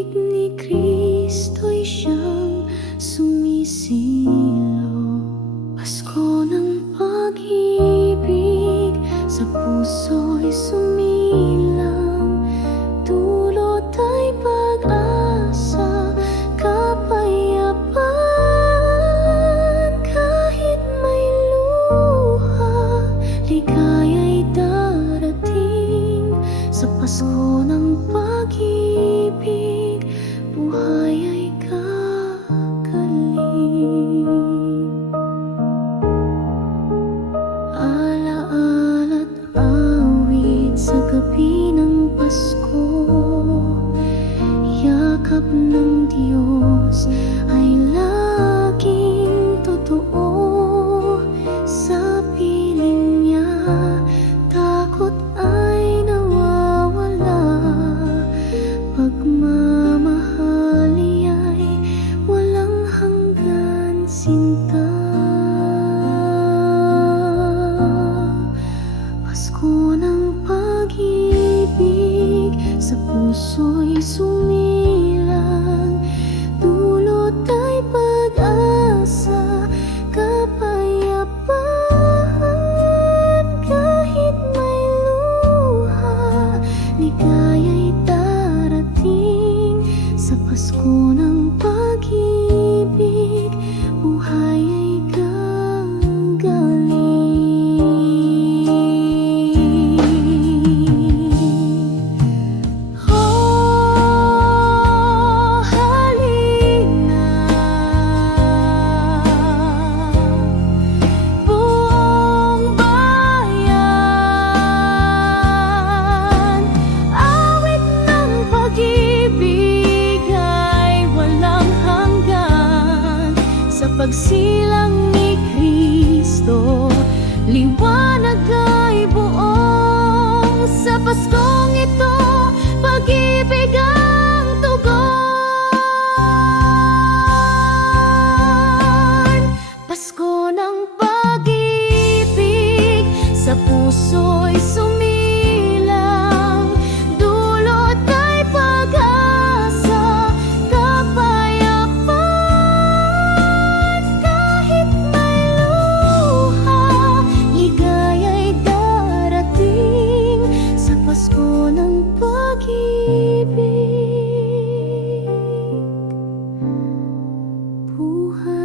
Бідний крізь той час. anak ng Diyos ay lahat. tayo'y darating sa Pasko ng pagsilang ni Kristo, liwanag 不恨